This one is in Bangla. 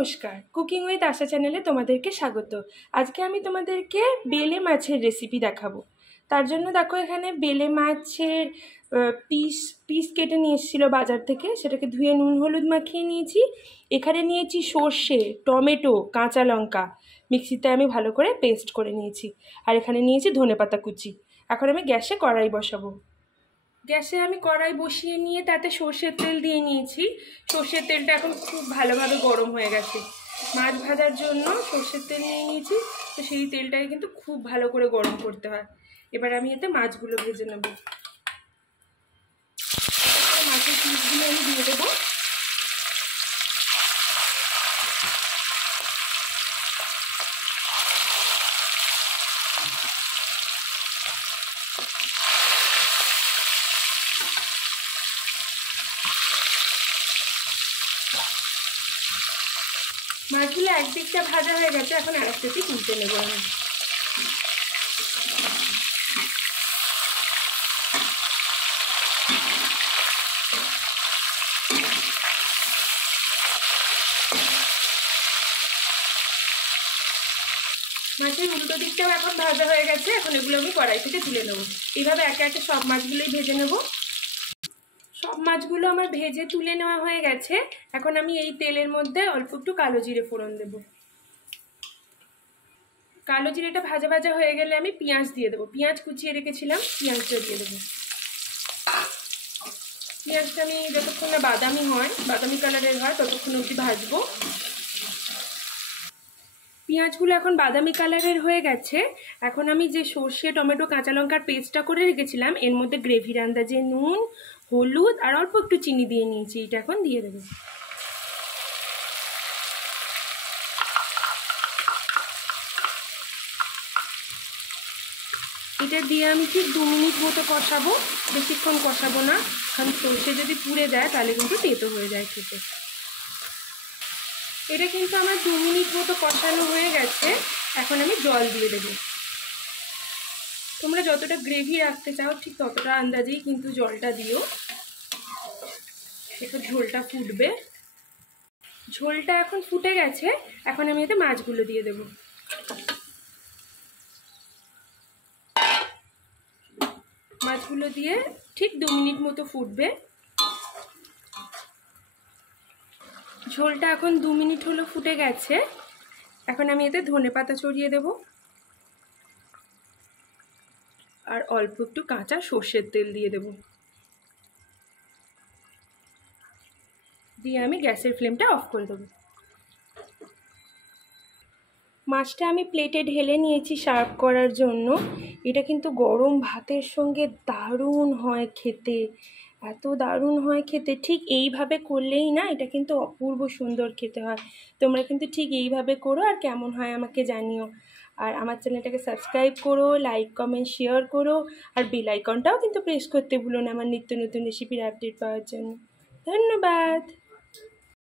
নমস্কার, কুকিং উইথ আশা চ্যানেলে তোমাদেরকে স্বাগত। আজকে আমি তোমাদেরকে বেলে মাছের রেসিপি দেখাবো। তার জন্য দেখো এখানে বেলে মাছের পিস পিস কেটে নিয়ে এসেছিলো বাজার থেকে, সেটাকে ধুয়ে নুন হলুদ মাখিয়ে নিয়েছি। এখানে নিয়েছি সর্ষে, টমেটো, কাঁচা লঙ্কা, মিক্সিতে আমি ভালো করে পেস্ট করে নিয়েছি। আর এখানে নিয়েছি ধনেপাতা কুচি। এখন আমি গ্যাসে কড়াই বসাবো। গ্যাসে আমি কড়াই বসিয়ে নিয়ে তাতে সর্ষের তেল দিয়ে নিয়েছি। সর্ষের তেলটা এখন খুব ভালোভাবে গরম হয়ে গেছে। মাছ ভাজার জন্য সর্ষের তেল নিয়ে নিয়েছি, তো সেই তেলটাকে কিন্তু খুব ভালো করে গরম করতে হয়। এবার আমি এতে মাছগুলো ভেজে নেব। মাছের পিসগুলো আমি দিয়ে দেবো। মাছগুলো একদিকটা ভাজা হয়ে গেছে, এখন আরেকটাতে তুলতে নেবো আমি। মাছের উল্টো দিকটাও এখন ভাজা হয়ে গেছে, এখন এগুলো আমি কড়াই থেকে তুলে নেবো। এইভাবে একে একে সব মাছগুলোই ভেজে নেব। সব মাছগুলো আমার ভেজে তুলে নেওয়া হয়ে গেছে। এখন আমি এই তেলের মধ্যে অল্প একটু কালো জিরে ফোড়ন দেব। কালো জিরেটা ভাজা ভাজা হয়ে গেলে আমি পেঁয়াজ দিয়ে দেবো। পেঁয়াজ কুচিয়ে রেখেছিলাম, পেঁয়াজটা দিয়ে দেবো। পেঁয়াজটা আমি যতক্ষণ না বাদামি হয়, বাদামি কালারের হয়, ততক্ষণ অবধি ভাজবো। পেঁয়াজগুলো এখন বাদামি কালারের হয়ে গেছে। এখন আমি যে সর্ষে, টমেটো, কাঁচা লঙ্কার পেস্টটা করে রেখেছিলাম, এর মধ্যে গ্রেভির আন্দাজে নুন, হলুদ আর অল্প একটু চিনি দিয়ে নিয়েছি। এটা এখন দিয়ে দেবো। এটা দিয়ে আমি ঠিক 2 মিনিট মতো কষাবো, বেশিক্ষণ কষাবো না, কারণ সর্ষে যদি পুড়ে যায় তাহলে কিন্তু তেতো হয়ে যায় খেতে। এটা কিন্তু আমার 2 মিনিট মতো কষানো হয়ে গেছে। এখন আমি জল দিয়ে দেবো। তোমরা যতটা গ্রেভি রাখতে চাও ঠিক ততটা আন্দাজেই কিন্তু জলটা দিও। একটু ঝোলটা ফুটবে। ঝোলটা এখন ফুটে গেছে, এখন আমি এতে মাছগুলো দিয়ে দেবো। মাছগুলো দিয়ে ঠিক 2 মিনিট মতো ফুটবে। ঝোলটা এখন 2 মিনিট হলো ফুটে গেছে। এখন আমি এতে ধনেপাতা ছড়িয়ে দেব আর অল্প একটু কাঁচা সর্ষের তেল দিয়ে দেব। দিয়ে আমি গ্যাসের ফ্লেমটা অফ করে দেবো। মাছটা আমি প্লেটে ঢেলে নিয়েছি সার্ভ করার জন্য। এটা কিন্তু গরম ভাতের সঙ্গে দারুণ হয় খেতে, এত দারুণ হয় খেতে। ঠিক এইভাবে করলেই না, এটা কিন্তু অপূর্ব সুন্দর খেতে হয়। তোমরা কিন্তু ঠিক এইভাবে করো, আর কেমন হয় আমাকে জানিও। আর আমার চ্যানেলটাকে সাবস্ক্রাইব করো, লাইক কমেন্ট শেয়ার করো, আর বেল আইকনটাও কিন্তু প্রেস করতে ভুলো না আমার নিত্য নতুন রেসিপির আপডেট পাওয়ার জন্য। ধন্যবাদ।